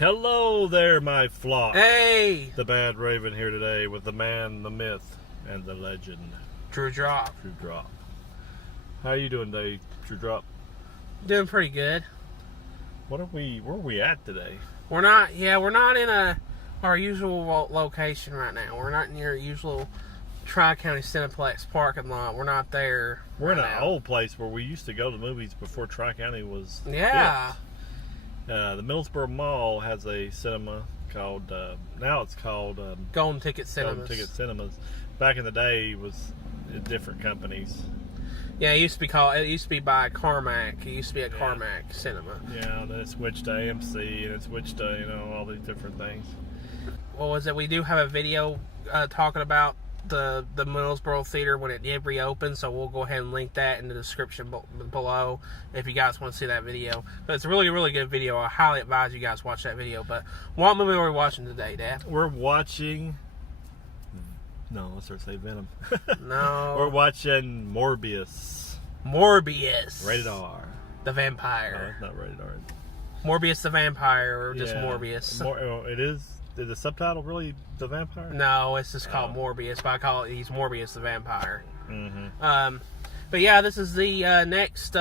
Hello there, my flock. Hey! The Badraven here today with the man, the myth, and the legend. Drewdrop. Drewdrop. How are you doing today, Drewdrop? Doing pretty good. Where are we at today? We're not in our usual location right now. We're not in your usual Tri-County Cineplex parking lot. We're not there. We're in an old place where we used to go to movies before Tri-County was Yeah. built. The Millsboro Mall has a cinema called, now it's called Golden Ticket Cinemas. Golden Ticket Cinemas. Back in the day, it was different companies. Yeah, it used to be by Carmack. It used to be a Carmack cinema. Yeah, then it switched to AMC, and it switched to, all these different things. What was it? We do have a video talking about the Millsboro Theater when it did reopen, so we'll go ahead and link that in the description below if you guys want to see that video. But it's a really, really good video. I highly advise you guys watch that video. But what movie are we watching today, Dad? We're watching... No, let's start saying Venom. No. We're watching Morbius. Morbius. Rated R. The vampire. No, it's not rated R. Morbius the vampire, or just Morbius. It is. Is the subtitle really the vampire? No, it's just called Morbius, but I call it he's Morbius the vampire. Mm-hmm. But yeah, this is the next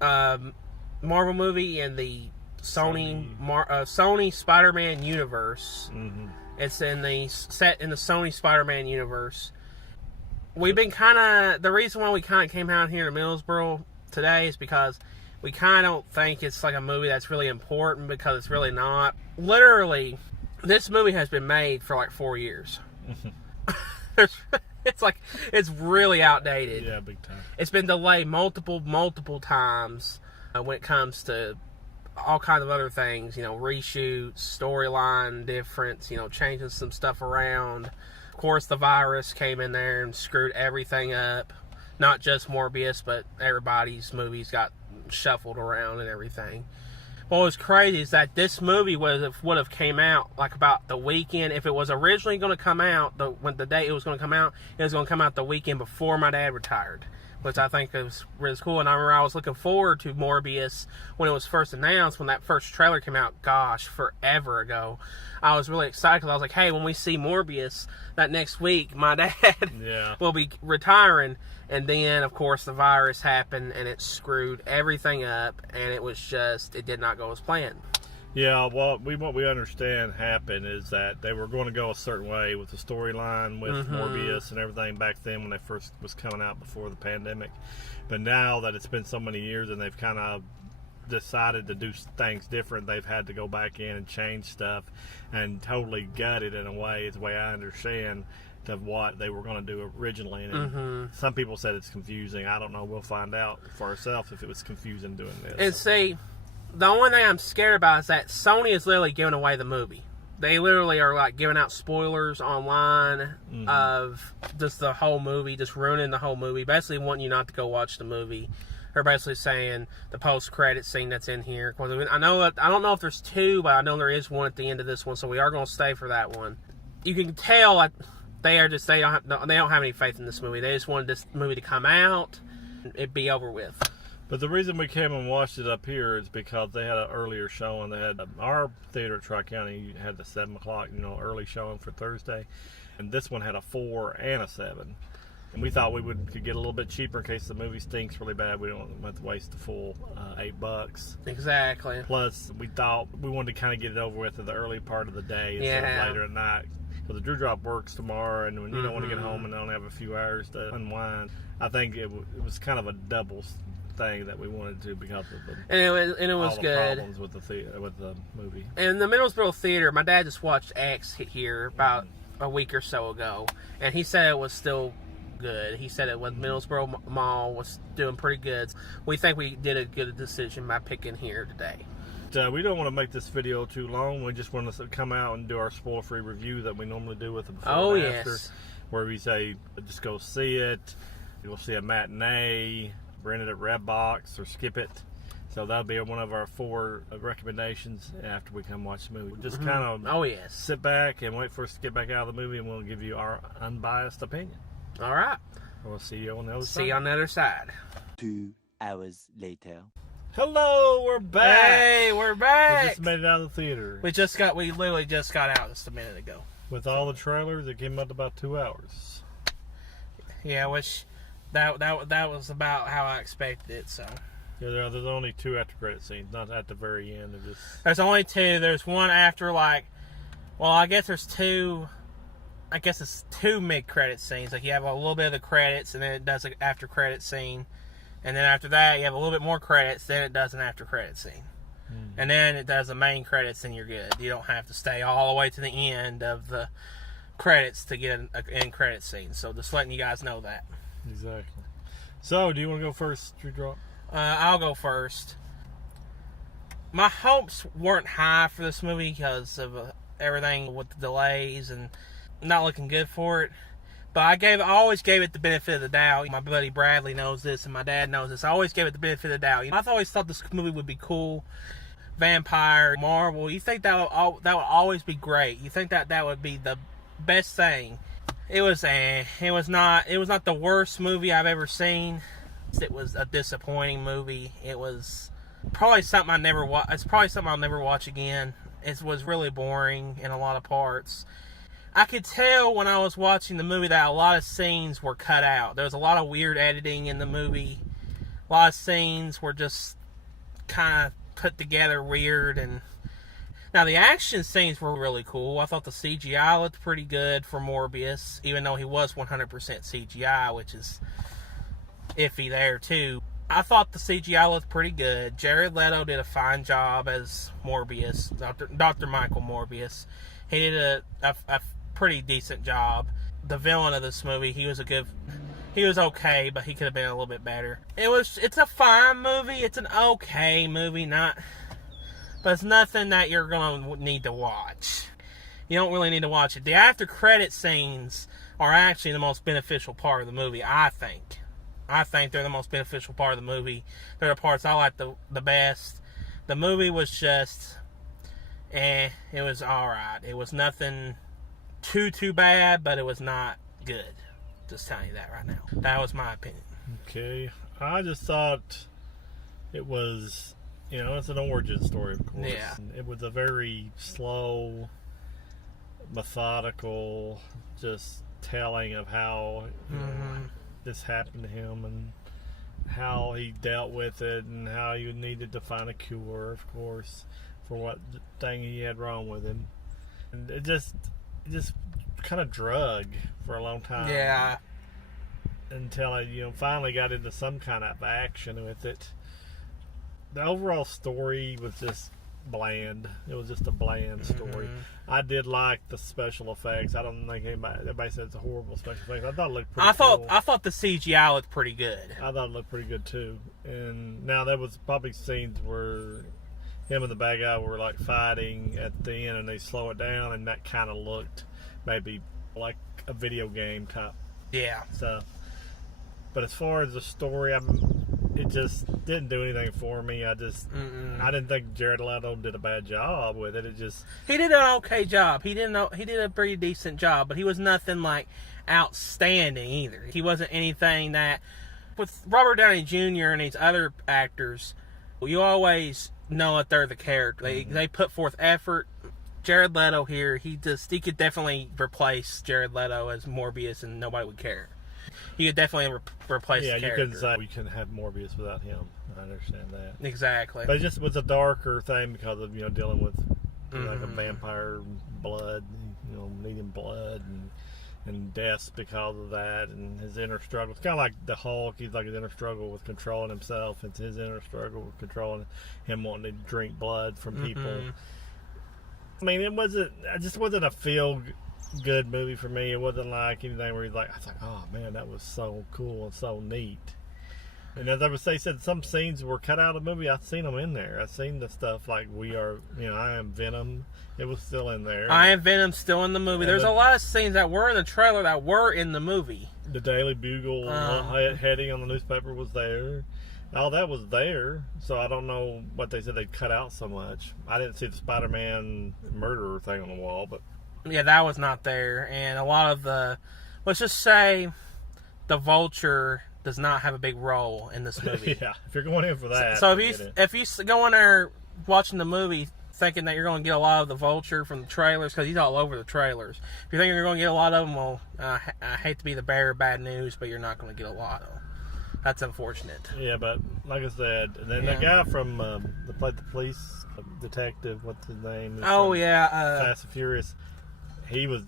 Marvel movie in the Sony Spider-Man Universe. Mm-hmm. It's set in the Sony Spider-Man Universe. We've been the reason why we came out here to Millsboro today is because we don't think it's like a movie that's really important, because it's really not. Literally, this movie has been made for like 4 years. It's really outdated. Yeah, big time. It's been delayed multiple times when it comes to all kinds of other things, reshoots, storyline difference, changing some stuff around. Of course, the virus came in there and screwed everything up. Not just Morbius, but everybody's movies got shuffled around and everything. What was crazy is that this movie would have came out like about the weekend. If it was originally going to come out, the day it was going to come out, it was going to come out the weekend before my dad retired, which I think was really cool. And I remember I was looking forward to Morbius when it was first announced, when that first trailer came out, gosh, forever ago. I was really excited because I was like, hey, when we see Morbius that next week, my dad will be retiring. And then, of course, the virus happened and it screwed everything up, and it did not go as planned. Yeah, what we understand happened is that they were going to go a certain way with the storyline with Morbius and everything back then when they first was coming out before the pandemic. But now that it's been so many years and they've kind of decided to do things different, they've had to go back in and change stuff and totally gut it in a way, is the way I understand, of what they were going to do originally. And some people said it's confusing. I don't know. We'll find out for ourselves if it was confusing doing this. And see, the only thing I'm scared about is that Sony is literally giving away the movie. They literally are like giving out spoilers online of just the whole movie, just ruining the whole movie, basically wanting you not to go watch the movie. They're basically saying the post-credit scene that's in here. I don't know if there's two, but I know there is one at the end of this one, so we are going to stay for that one. You can tell they don't have any faith in this movie. They just wanted this movie to come out and it be over with. But the reason we came and watched it up here is because they had an earlier showing. They had our theater at Tri-County had the 7 o'clock, early showing for Thursday, and this one had a 4 and a 7. And we thought we could get a little bit cheaper in case the movie stinks really bad. We don't have to waste the full $8. Exactly. Plus, we thought we wanted to kind of get it over with in the early part of the day instead of later at night. So the Drewdrop works tomorrow, and when you don't want to get home and only have a few hours to unwind, I think it was kind of a double thing that we wanted to, because of it was all good. Problems with the movie. And the Middlesboro Theater, my dad just watched X here about a week or so ago, and he said it was still good. He said it was Middlesboro Mall was doing pretty good. We think we did a good decision by picking here today. We don't want to make this video too long. We just want to come out and do our spoiler-free review that we normally do with the before and after, where we say just go see it. You'll see a matinee, rent it at Redbox, or skip it. So that'll be one of our 4 recommendations after we come watch the movie. Just kind of sit back and wait for us to get back out of the movie, and we'll give you our unbiased opinion. All right. We'll see you on the other side. See you on the other side. 2 hours later. Hello, we're back. Hey, we're back. We just made it out of the theater. We literally just got out just a minute ago. With all the trailers, it came out about 2 hours. Yeah, which that was about how I expected it. So Yeah, there's only 2 after credit scenes, not at the very end. there's only 2. There's one after I guess there's 2. I guess it's 2 mid-credit scenes. Like you have a little bit of the credits, and then it does an after-credit scene, and then after that you have a little bit more credits, then it does an after-credit scene, and then it does the main credits, and you're good. You don't have to stay all the way to the end of the credits to get an end-credit scene. So just letting you guys know that. Exactly. So, do you want to go first, Drewdrop? I'll go first. My hopes weren't high for this movie because of everything with the delays and not looking good for it. But I always gave it the benefit of the doubt. My buddy Bradley knows this, and my dad knows this. I always gave it the benefit of the doubt. I always thought this movie would be cool. Vampire, Marvel. You think that would always be great. You think that would be the best thing. It was not the worst movie I've ever seen. It was a disappointing movie. It was probably something It's probably something I'll never watch again. It was really boring in a lot of parts. I could tell when I was watching the movie that a lot of scenes were cut out. There was a lot of weird editing in the movie. A lot of scenes were just kind of put together weird. And now the action scenes were really cool. I thought the CGI looked pretty good for Morbius, even though he was 100% CGI, which is iffy there too. I thought the CGI looked pretty good. Jared Leto did a fine job as Morbius, Dr. Michael Morbius. He did a pretty decent job. The villain of this movie, he was okay, but he could have been a little bit better. It's a fine movie. It's an okay movie, but it's nothing that you're gonna need to watch. You don't really need to watch it. The after credit scenes are actually the most beneficial part of the movie, I think. I think they're the most beneficial part of the movie. They're the parts I like the best. The movie was just, it was alright. It was nothing too bad, but it was not good. Just telling you that right now. That was my opinion. Okay. I just thought it was, it's an origin story, of course. Yeah. It was a very slow, methodical, just telling of how this happened to him and how he dealt with it and how he needed to find a cure, of course, for what thing he had wrong with him. And it just kind of drug for a long time. Yeah. Until I, finally got into some kind of action with it. The overall story was just bland. It was just a bland story. I did like the special effects. I don't think everybody said it's a horrible special effects. I thought it looked pretty cool. I thought the CGI looked pretty good. I thought it looked pretty good too. And now there was probably scenes where him and the bad guy were like fighting at the end, and they slow it down, and that kind of looked maybe like a video game type. Yeah. So, but as far as the story, it just didn't do anything for me. I didn't think Jared Leto did a bad job with it. He did an okay job. He did a pretty decent job, but he was nothing like outstanding either. He wasn't anything that, with Robert Downey Jr. and these other actors, you always know that they're the character. They put forth effort. Jared Leto here, he could definitely replace Jared Leto as Morbius, and nobody would care. He could definitely replace the character. Yeah, you couldn't say we can have Morbius without him. I understand that. Exactly. But it just was a darker thing because of, dealing with like a vampire blood, needing blood and deaths because of that, and his inner struggle. It's kind of like the Hulk. He's like his inner struggle with controlling himself. It's his inner struggle with controlling him wanting to drink blood from people. I mean, it just wasn't a feel-good movie for me. It wasn't like anything where I was like, oh man, that was so cool and so neat. And as they said, some scenes were cut out of the movie. I've seen them in there. I've seen the stuff like I Am Venom. It was still in there. I Am Venom still in the movie. There's a lot of scenes that were in the trailer that were in the movie. The Daily Bugle heading on the newspaper was there. All that was there, so I don't know what they said they cut out so much. I didn't see the Spider-Man murderer thing on the wall, but yeah, that was not there. And a lot of let's just say, the Vulture does not have a big role in this movie. Yeah, if you're going in for that. So if you go in there watching the movie thinking that you're going to get a lot of the Vulture from the trailers, because he's all over the trailers. If you're thinking you're going to get a lot of them, well, I hate to be the bearer of bad news, but you're not going to get a lot of them. That's unfortunate. Yeah, but like I said, and then the guy from that played the police detective, what's his name? Oh, yeah. Fast and Furious. He was,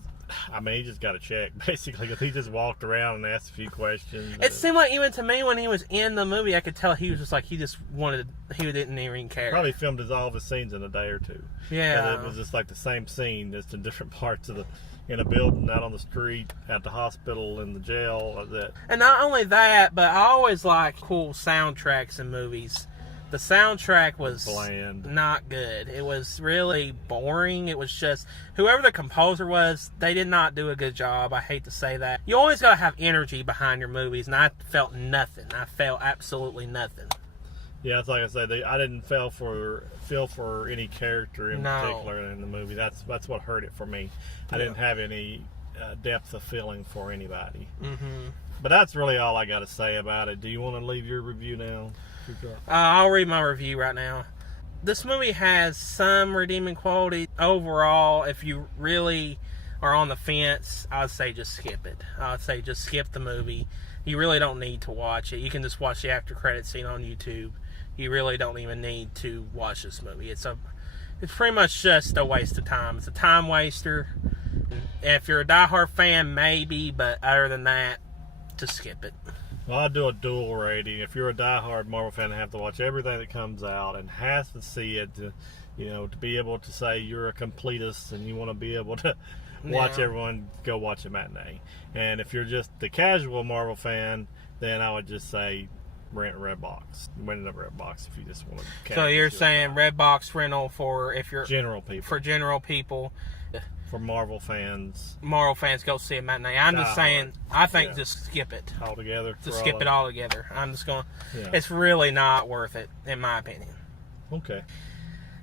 he just got a check, basically, because he just walked around and asked a few questions. It seemed like even to me when he was in the movie, I could tell he was just like, he didn't even care. Probably filmed all of his scenes in a day or two. Yeah. It was just like the same scene, just in different parts of in a building, out on the street, at the hospital, in the jail. And not only that, but I always like cool soundtracks in movies. The soundtrack was bland, not good. It was really boring. It was just, whoever the composer was, they did not do a good job. I hate to say that. You always got to have energy behind your movies, and I felt nothing. I felt absolutely nothing. Yeah, it's like I said, I didn't feel for any character in particular in the movie. That's what hurt it for me. I didn't have any depth of feeling for anybody. Mm-hmm. But that's really all I got to say about it. Do you want to leave your review now? I'll read my review right now. This movie has some redeeming quality. Overall, if you really are on the fence, I would say just skip it. I would say just skip the movie. You really don't need to watch it. You can just watch the after credit scene on YouTube. You really don't even need to watch this movie. It's pretty much just a waste of time. It's a time waster. If you're a diehard fan, maybe, but other than that, just skip it. Well, I'd do a dual rating. If you're a diehard Marvel fan, have to watch everything that comes out and has to see it to be able to say you're a completist and you want to be able to watch everyone go watch a matinee. And if you're just the casual Marvel fan, then I would just say rent Redbox. Rent a Redbox if you just want to. So you're saying Redbox rental for if you're general people. For general people. For Marvel fans. Marvel fans go see a matinee. I'm just saying, I think just skip it. Altogether? Just skip it all together. I'm just going, it's really not worth it, in my opinion. Okay.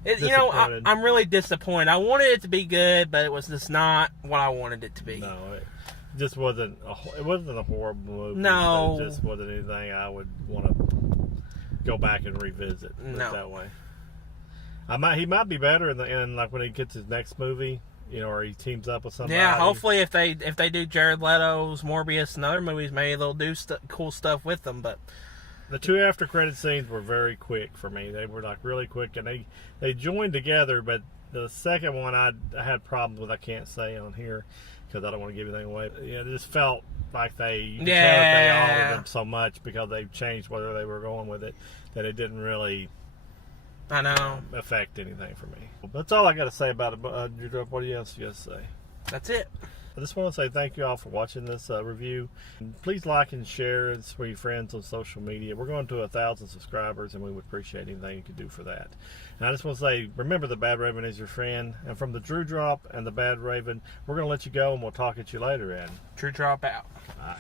I'm really disappointed. I wanted it to be good, but it was just not what I wanted it to be. No, it just wasn't a horrible movie. No. It just wasn't anything I would want to go back and revisit that way. He might be better in like when he gets his next movie. Or he teams up with somebody. Yeah, hopefully if they do Jared Leto's Morbius and other movies, maybe they'll do cool stuff with them. But the two after credit scenes were very quick for me. They were like really quick, and they joined together. But the second one I had problems with. I can't say on here because I don't want to give anything away. It just felt like they altered them so much because they changed whether they were going with it that it didn't really. I know. Affect anything for me. That's all I got to say about it. Drewdrop, what else you got to say? That's it. I just want to say thank you all for watching this review. Please like and share it with your friends on social media. We're going to 1,000 subscribers, and we would appreciate anything you could do for that. And I just want to say, remember the Badraven is your friend. And from the Drewdrop and the Badraven, we're going to let you go, and we'll talk at you later. And Drewdrop out. Bye.